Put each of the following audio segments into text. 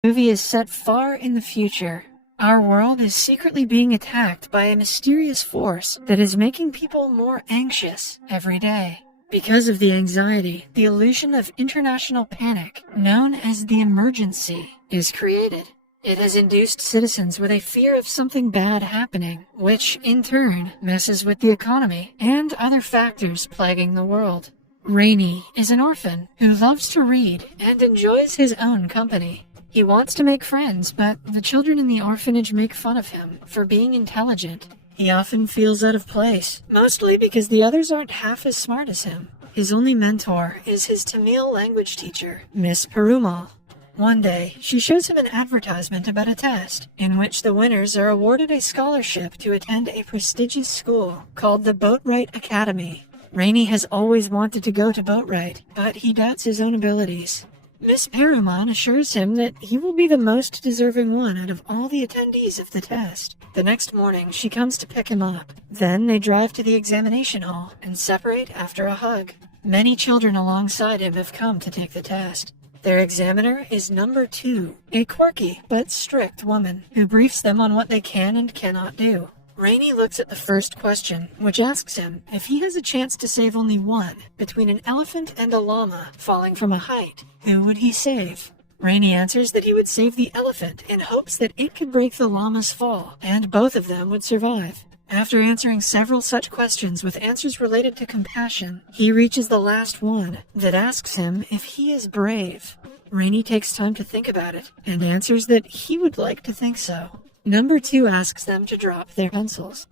The movie is set far in the future. Our world is secretly being attacked by a mysterious force that is making people more anxious every day. Because of the anxiety, the illusion of international panic, known as the emergency, is created. It has induced citizens with a fear of something bad happening, which, in turn, messes with the economy and other factors plaguing the world. Rainey is an orphan who loves to read and enjoys his own company. He wants to make friends, but the children in the orphanage make fun of him for being intelligent. He often feels out of place, mostly because the others aren't half as smart as him. His only mentor is his Tamil language teacher, Miss Perumal. One day, she shows him an advertisement about a test, in which the winners are awarded a scholarship to attend a prestigious school called the Boatwright Academy. Rainey has always wanted to go to Boatwright, but he doubts his own abilities. Miss Perumal assures him that he will be the most deserving one out of all the attendees of the test. The next morning, she comes to pick him up. Then they drive to the examination hall and separate after a hug. Many children alongside him have come to take the test. Their examiner is number 2, a quirky but strict woman who briefs them on what they can and cannot do. Rainey looks at the first question, which asks him if he has a chance to save only one between an elephant and a llama falling from a height. Who would he save? Rainey answers that he would save the elephant in hopes that it could break the llama's fall, and both of them would survive. After answering several such questions with answers related to compassion, he reaches the last one that asks him if he is brave. Rainey takes time to think about it and answers that he would like to think so. Number 2 asks them to drop their pencils.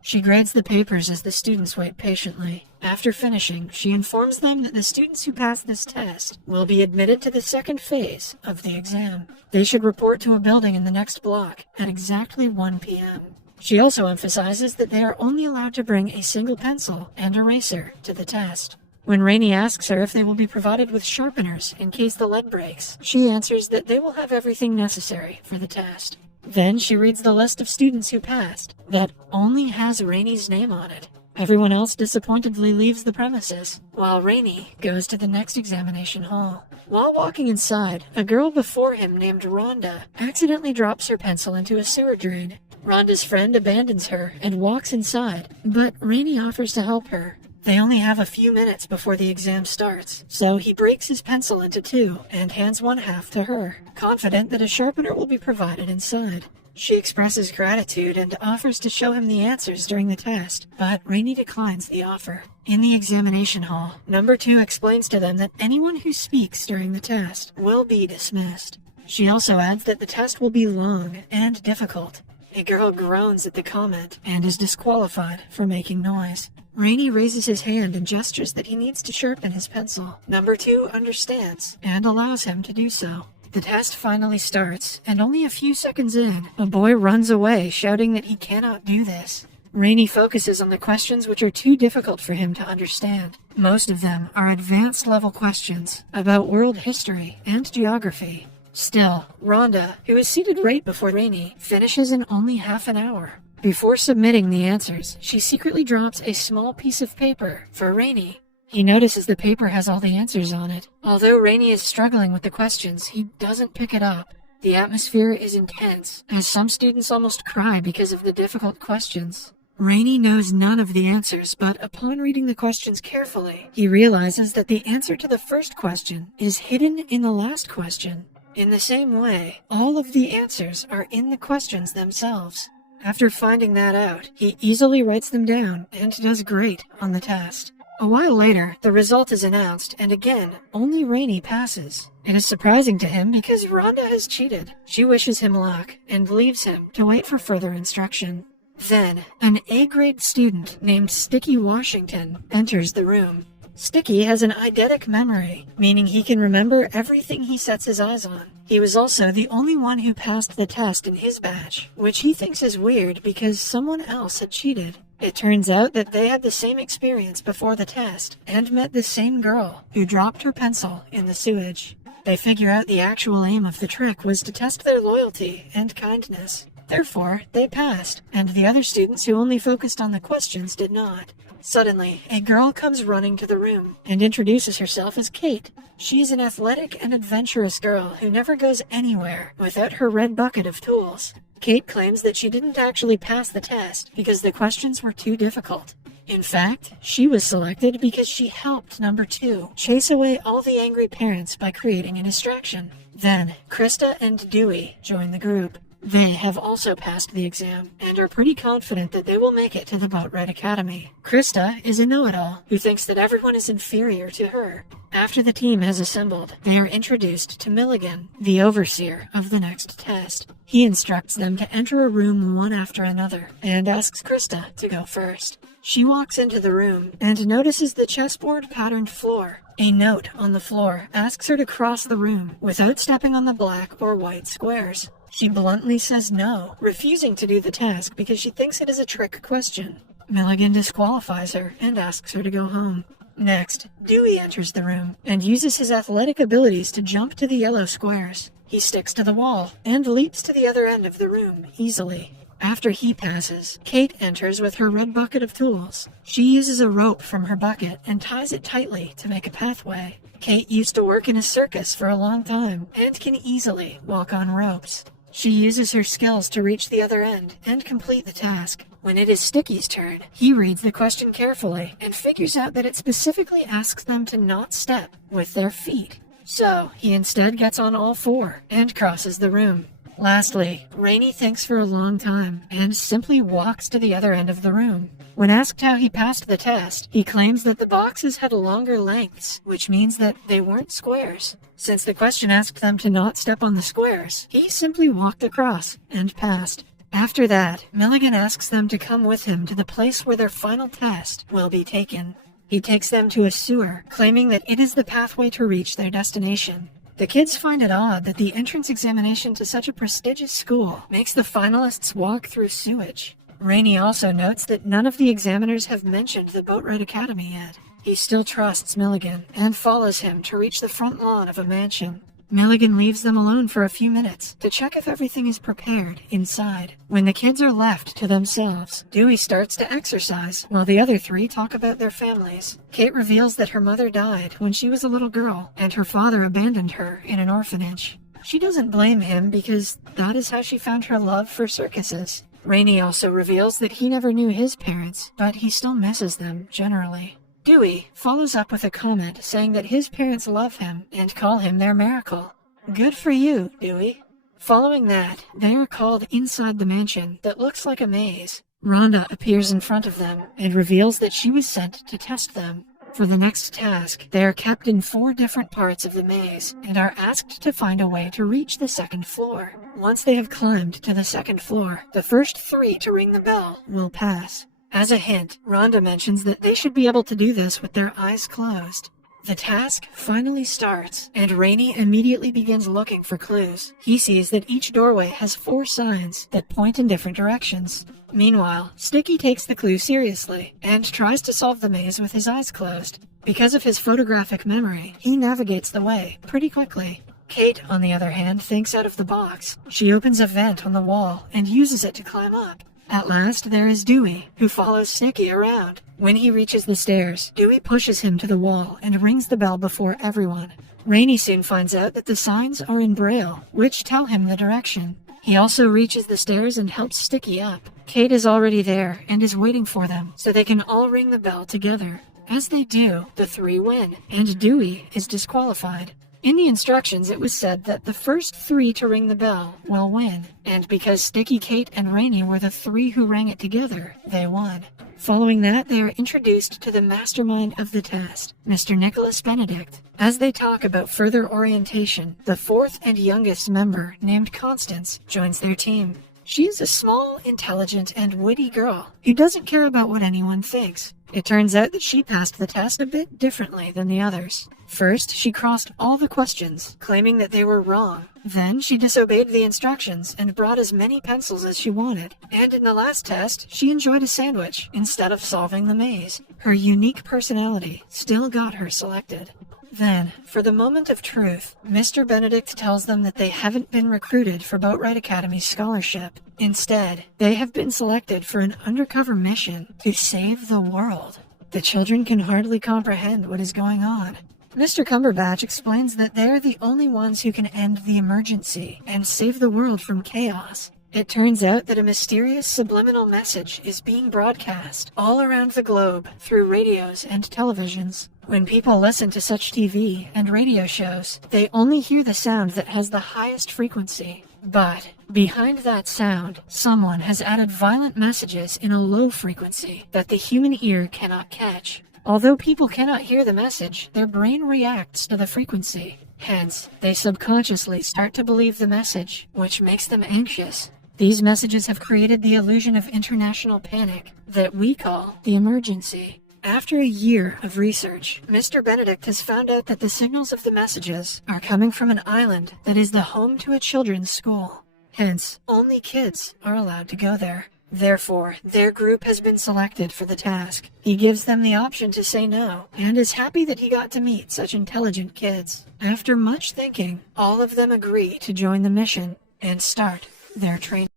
She grades the papers as the students wait patiently. After finishing, she informs them that the students who pass this test will be admitted to the second phase of the exam. They should report to a building in the next block at exactly 1 p.m. She also emphasizes that they are only allowed to bring a single pencil and eraser to the test. When Rainey asks her if they will be provided with sharpeners in case the lead breaks, she answers that they will have everything necessary for the test. Then she reads the list of students who passed that only has Rainey's name on it. Everyone else disappointedly leaves the premises, while Rainey goes to the next examination hall. While walking inside, a girl before him named Rhonda accidentally drops her pencil into a sewer drain. Rhonda's friend abandons her and walks inside, but Rainey offers to help her. They only have a few minutes before the exam starts, so he breaks his pencil into 2 and hands one half to her, confident that a sharpener will be provided inside. She expresses gratitude and offers to show him the answers during the test, but Rainey declines the offer. In the examination hall, number 2 explains to them that anyone who speaks during the test will be dismissed. She also adds that the test will be long and difficult. A girl groans at the comment and is disqualified for making noise. Rainey raises his hand and gestures that he needs to sharpen his pencil. Number 2 understands and allows him to do so. The test finally starts, and only a few seconds in, a boy runs away shouting that he cannot do this. Rainey focuses on the questions which are too difficult for him to understand. Most of them are advanced level questions about world history and geography. Still, Rhonda, who is seated right before Rainey, finishes in only half an hour. Before submitting the answers, she secretly drops a small piece of paper for Rainey. He notices the paper has all the answers on it. Although Rainey is struggling with the questions, he doesn't pick it up. The atmosphere is intense, as some students almost cry because of the difficult questions. Rainey knows none of the answers, but upon reading the questions carefully, he realizes that the answer to the first question is hidden in the last question. In the same way, all of the answers are in the questions themselves. After finding that out, he easily writes them down and does great on the test. A while later, the result is announced, and again, only Rainey passes. It is surprising to him because Rhonda has cheated. She wishes him luck and leaves him to wait for further instruction. Then, an A-grade student named Sticky Washington enters the room. Sticky has an eidetic memory, meaning he can remember everything he sets his eyes on. He was also the only one who passed the test in his batch, which he thinks is weird because someone else had cheated. It turns out that they had the same experience before the test and met the same girl who dropped her pencil in the sewage. They figure out the actual aim of the trick was to test their loyalty and kindness. Therefore, they passed, and the other students who only focused on the questions did not. Suddenly, a girl comes running to the room and introduces herself as Kate. She's an athletic and adventurous girl who never goes anywhere without her red bucket of tools. Kate claims that she didn't actually pass the test because the questions were too difficult. In fact, she was selected because she helped number 2 chase away all the angry parents by creating a distraction. Then, Krista and Dewey join the group. They have also passed the exam and are pretty confident that they will make it to the Boat Ride Academy. Krista is a know-it-all who thinks that everyone is inferior to her. After the team has assembled, they are introduced to Milligan, the overseer of the next test. He instructs them to enter a room one after another and asks Krista to go first. She walks into the room and notices the chessboard-patterned floor. A note on the floor asks her to cross the room without stepping on the black or white squares. She bluntly says no, refusing to do the task because she thinks it is a trick question. Milligan disqualifies her and asks her to go home. Next, Dewey enters the room and uses his athletic abilities to jump to the yellow squares. He sticks to the wall and leaps to the other end of the room easily. After he passes, Kate enters with her red bucket of tools. She uses a rope from her bucket and ties it tightly to make a pathway. Kate used to work in a circus for a long time and can easily walk on ropes. She uses her skills to reach the other end and complete the task. When it is Sticky's turn, he reads the question carefully and figures out that it specifically asks them to not step with their feet. So, he instead gets on all 4 and crosses the room. Lastly, Rainey thinks for a long time and simply walks to the other end of the room. When asked how he passed the test, he claims that the boxes had longer lengths, which means that they weren't squares. Since the question asked them to not step on the squares, he simply walked across and passed. After that, Milligan asks them to come with him to the place where their final test will be taken. He takes them to a sewer, claiming that it is the pathway to reach their destination. The kids find it odd that the entrance examination to such a prestigious school makes the finalists walk through sewage. Rainey also notes that none of the examiners have mentioned the Boat Ride Academy yet. He still trusts Milligan and follows him to reach the front lawn of a mansion. Milligan leaves them alone for a few minutes to check if everything is prepared inside. When the kids are left to themselves, Dewey starts to exercise while the other 3 talk about their families. Kate reveals that her mother died when she was a little girl and her father abandoned her in an orphanage. She doesn't blame him because that is how she found her love for circuses. Rainey also reveals that he never knew his parents, but he still misses them generally. Dewey follows up with a comment saying that his parents love him and call him their miracle. Good for you, Dewey. Following that, they are called inside the mansion that looks like a maze. Rhonda appears in front of them and reveals that she was sent to test them. For the next task, they are kept in 4 different parts of the maze and are asked to find a way to reach the 2nd floor. Once they have climbed to the 2nd floor, the first 3 to ring the bell will pass. As a hint, Rhonda mentions that they should be able to do this with their eyes closed. The task finally starts, and Rainey immediately begins looking for clues. He sees that each doorway has 4 signs that point in different directions. Meanwhile, Sticky takes the clue seriously and tries to solve the maze with his eyes closed. Because of his photographic memory, he navigates the way pretty quickly. Kate, on the other hand, thinks out of the box. She opens a vent on the wall and uses it to climb up. At last, there is Dewey, who follows Sticky around. When he reaches the stairs, Dewey pushes him to the wall and rings the bell before everyone. Rainey soon finds out that the signs are in Braille, which tell him the direction. He also reaches the stairs and helps Sticky up. Kate is already there and is waiting for them, so they can all ring the bell together. As they do, the 3 win, and Dewey is disqualified. In the instructions, it was said that the first 3 to ring the bell will win, and because Sticky, Kate, and Rainey were the 3 who rang it together, they won. Following that, they are introduced to the mastermind of the test, Mr. Nicholas Benedict. As they talk about further orientation, the 4th and youngest member, named Constance, joins their team. She is a small, intelligent, and witty girl who doesn't care about what anyone thinks. It turns out that she passed the test a bit differently than the others. First, she crossed all the questions, claiming that they were wrong. Then, she disobeyed the instructions and brought as many pencils as she wanted. And in the last test, she enjoyed a sandwich instead of solving the maze. Her unique personality still got her selected. Then, for the moment of truth, Mr. Benedict tells them that they haven't been recruited for Boat Ride Academy's scholarship. Instead, they have been selected for an undercover mission to save the world. The children can hardly comprehend what is going on. Mr. Cumberbatch explains that they're the only ones who can end the emergency and save the world from chaos. It turns out that a mysterious subliminal message is being broadcast all around the globe through radios and televisions. When people listen to such TV and radio shows, they only hear the sound that has the highest frequency. But behind that sound, someone has added violent messages in a low frequency that the human ear cannot catch. Although people cannot hear the message, their brain reacts to the frequency. Hence, they subconsciously start to believe the message, which makes them anxious. These messages have created the illusion of international panic that we call the emergency. After a year of research, Mr. Benedict has found out that the signals of the messages are coming from an island that is the home to a children's school. Hence, only kids are allowed to go there. Therefore, their group has been selected for the task. He gives them the option to say no, and is happy that he got to meet such intelligent kids. After much thinking, all of them agree to join the mission and start their training.